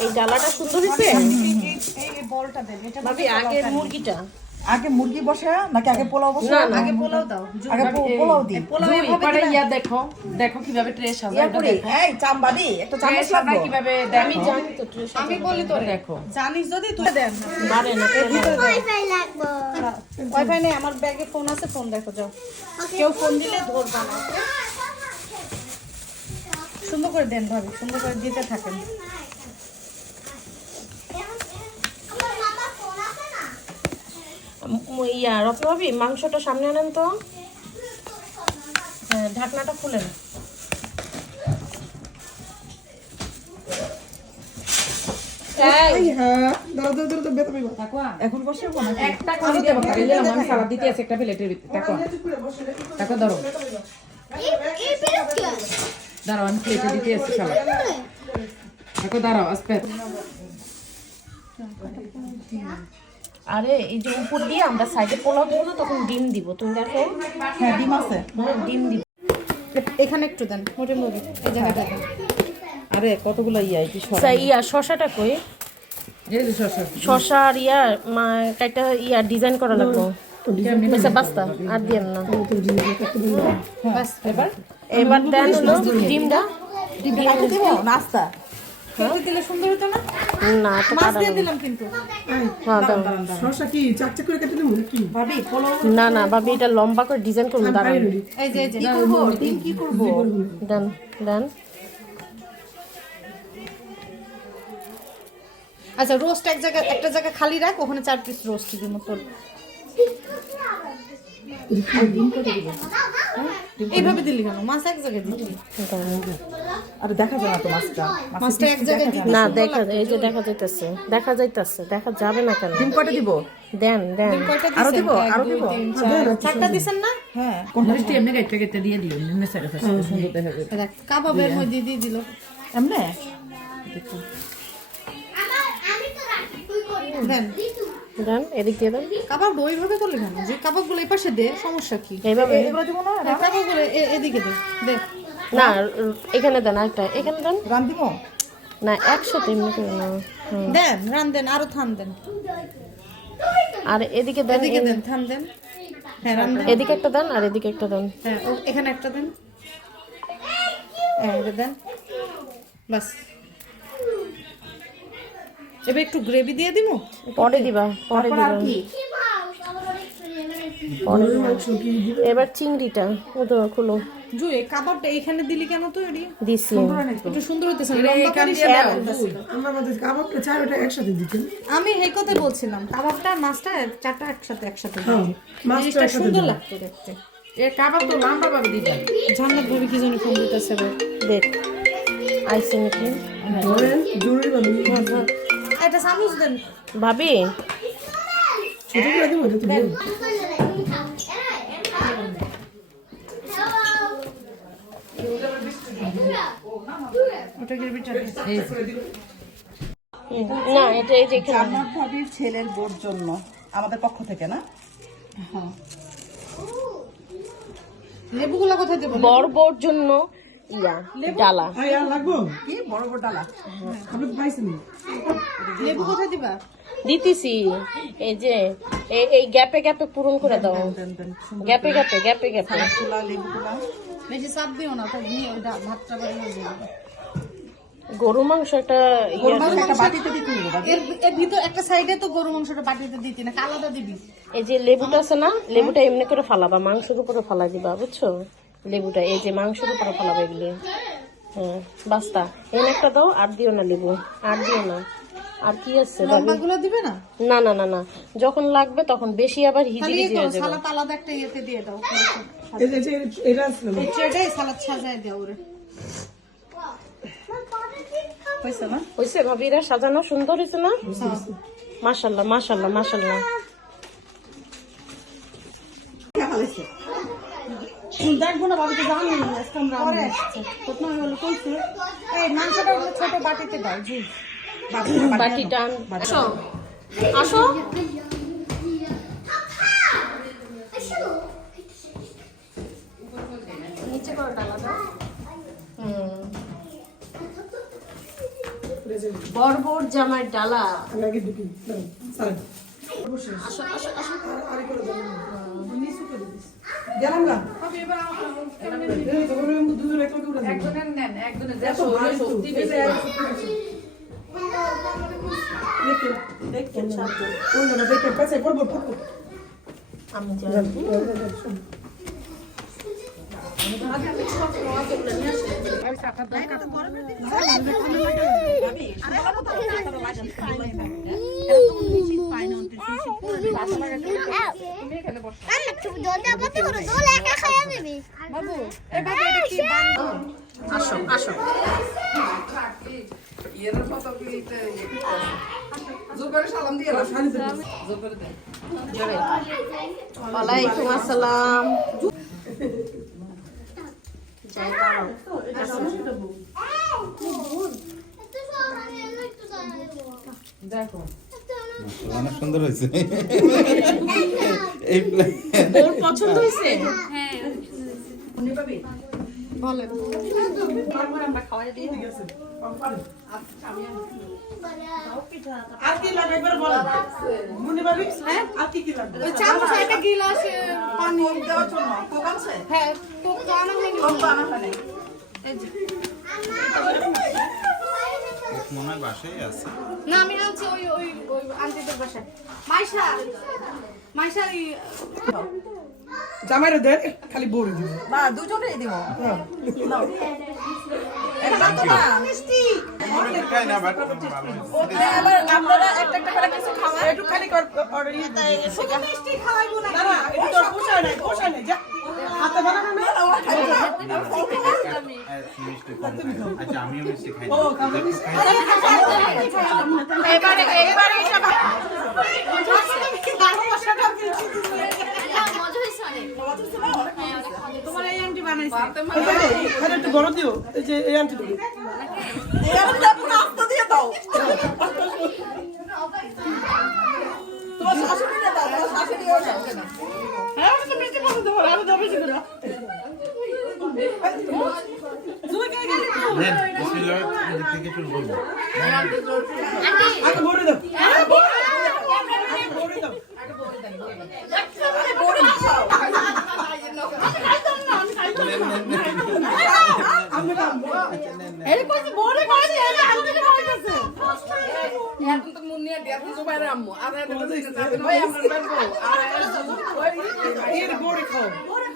এই ডালাটা সুন্দর হয়েছে এই এই বলটা দেন এটা ভাবি আগে মুরগিটা। আগে মুরগি বসে নাকি আগে পোলাও বসে? না আগে পোলাও দাও আগে পোলাও দিই। পোলাও এভাবে ইয়া দেখো দেখো কীভাবে ট্রে ইয়া করি দেখো। এই চামবাদি একটা ট্রে চামচ সাজায় লাগবে। কীভাবে আমি জানি তো ট্রে আমি বলি তো দেখো। জানিস যদি তুই দেন। পারে না ওয়াইফাই লাগবো। ওয়াইফাই নেই আমার ব্যাগে ফোন আছে ফোন দেখো যাও। কেউ ফোন দিলে ধরবা না সুন্দর করে দেন ভাবি সুন্দর করে দিতে থাকেন আমার বাবা ফোন আছে না ম- ইয়া রত্ন ভাবি মাংসটা সামনে আনেন তো হ্যাঁ ঢাকনাটা খুলেন এখন বসে একটা আমি সালাদ দিতে আছে একটা প্লেটের ভিতরে দেখো দেখো ধরো দাঁড়াও আমি প্লেটে দিতে আছে সালাদ দেখো দাঁড়াও আরে এই যে উপর দিয়ে আমরা সাইডে পোলাও দেবো না তখন ডিম দিব। তুমি দেখো। হ্যাঁ ডিম আছে। হ্যাঁ ডিম দিব। এখানে একটু দেন মোটে মুরগি এই জায়গাটা দেন। আরে কতগুলো ইয়া কি সব আচ্ছা, ইয়া শশাটা কই? এই যে শসা শশা আর ইয়া মা একটা ইয়া ডিজাইন করা লাগবো। আচ্ছা বাস্তা। আর দিয়েন না। বাস এবার এবার দেন হলো ডিমটা। ডিম দিব নাস্তা। দিলে সুন্দর হতো না? না তো মাছ দিয়ে দিলাম কিন্তু। হ্যাঁ দাও ভাবি না না ভাবি এটা লম্বা করে ডিজাইন করব দাঁড়ান এই যে কি করব? ডিম কি করব? দেন দেন। আচ্ছা রোস্ট এক জায়গায় একটা জায়গায় খালি রাখ ওখানে চার পিস রোস্ট দিব তোর এইভাবে দিলি কেন? মাছ এক জায়গায় দিলি আরে দেখা যায় না তো মাছটা। মাছটা এক জায়গায় না। দেখা এই যে দেখা যাইতেছে দেখা যাইতেছে দেখা যাবে না কেন? ডিম কয়টা দিব? দেন দেন। আরও দিব? আরও দিব? চারটা দিছেন না? হ্যাঁ এমনি গাইতে গাইতে দিয়ে দিও এমনি ফাসে সুন্দর দেখা যাবে। দেখ কাবাবের মধ্যে দিয়ে দিল। এমনে? আমার আমি তো রাখি তুই করি দেন। দেন এদিক দিয়ে দেন। কাবাব ওইভাবে করলে কেন? যে কাবাবগুলো এই পাশে দে সমস্যা কি? এইভাবে। এগুলো দিব না? কাবাব এদিকে দে দে। না এখানে দেন আরেকটা এখানে দেন। রান দিব? না একসাথে এমনি করে না দেন রান দেন আরও থান দেন। আর এদিকে দেন এদিকে দেন থান দেন। হ্যাঁ রান দেন। এদিকে একটা দেন আর এদিকে একটা দেন। হ্যাঁ এখানে একটা দেন। হ্যাঁ এটা দেন। বাস। এবার একটু গ্রেভি দিয়ে দিব পরে দিবা। পরে দিবা? এবার চিংড়িটা ও তো খুলো। জু কাবাবটা এখানে দিলি কেন তো দিছি। একটু সুন্দর লম্বা করে আমি এই কথাই বলছিলাম কাবাবটা মাছটা চারটা একসাথে একসাথে দিয়েছি। সুন্দর লাগতো দেখতে। এ কাবাব তো লম্বা ভাবে দিবেন জান্নাত ভাবি কি জানি ফোন দিতেছে দেখ আইসি নাকি? একটা চামচ দেন। ভাবি? ওটা গ্রেভিটা না এটা এই যে আমার ভাবির ছেলের বোর জন্য আমাদের পক্ষ থেকে না? লেবুগুলো কোথায় দেবো? বর্বর জন্য ইয়া ডালা। কি? বড় বড় ডালা। লেবু কোথায় দিবা? দিতেছি। এই যে এই- এই গ্যাপে গ্যাপে পূরণ করে দাও। গ্যাপে গ্যাপে গ্যাপে গ্যাপে। তুলা লেবু তুলা বেশি চাপ দিও না তাই নিয়ে ভাতটা হয়ে যাবে গরু মাংস একটা ইয়ে একটা। এর ভিতর সাইডে তো গরু মাংসটা বাটিতে দিতি না আলাদা দিবি। এই যে লেবুটা আছে না লেবুটা এমনি করে ফালাবা মাংসের উপরে ফালা দিবা বুঝছ? লেবুটা এই যে মাংসের উপরে ফালাবা এগুলি। হ্যাঁ বাস্তা। এনে একটা দাও আর দিও না লেবু আর দিও না। আর কি আছে লম্বাগুলো দিবে না? না না না না। যখন লাগবে তখন বেশি আবার হিজিবিজি ইয়ে হয়ে যাবে। সালাদ আলাদা একটা ইয়েতে দিয়ে দাও এই ট্রেটাই সালাদ সাজায় দাও ওরে। হয়েছে না? হয়েছে ভাবিরা সাজানো সুন্দর হয়েছে না? মাশাল্লাহ মাশাল্লাহ মাশাল্লাহ। দেখব না বাবিকে জানি আজকে আমরা পরে। আসছে কোথাও হলো কইছে এই মাংসটা ওগুলো ছোট বাটিতে দাও জি। বাটি টান আসো। আসো নিচে করো ডালাটা হুম বর্বর জামার ডালা আমি আগে ঢুকি দাঁড়াও, স্যার। আসো আসো। আসো আরে এই ওর অনেক পছন্দ হয়েছে আর কি লাগবে একবার বলেন। মুন্নি ভাবি, আর কি কি লাগবে? ওই চামচ একটা গিলাস পানি কোক দেওয়ার জন্য? কোক আনছে? হ্যাঁ তো আনা হয়নি। কোক তো আনা হয়নি। মনে বাসায় আছে। না আমি আনছি ওই ওই ওই আন্টিদের বাসায়। মাইশা মাইশা এই জামাইরে দেন, খালি বড়ি দিন। না দুজনেই দিব। হ্যাঁ। একবার তো না। খাই না বাট এবার আপনারা একটা একটা করে কিছু খাওয়া একটু খালি কর- অর্ডার। না, না, এটা তো আর পোষায় নাই, পোষায় নাই, যা। হাতে বানানো না? মিষ্টি কম খাই। আচ্ছা আমিও খাই? এবারে এবারে এটা একটু বড় দিও, এই যে এই আন্টি দিও। এবার দেখো না আস্ত দিয়ে দাও। তোমার শাশুড়ি দাও তোমার শাশুড়িও হ্যাঁ, আমি তো বেশি পছন্দ করি, আমি তো বেশি করি। এখন তো মুন্নি আর এখন জুবাইর আম্মু। আর এর বড়ি খাও।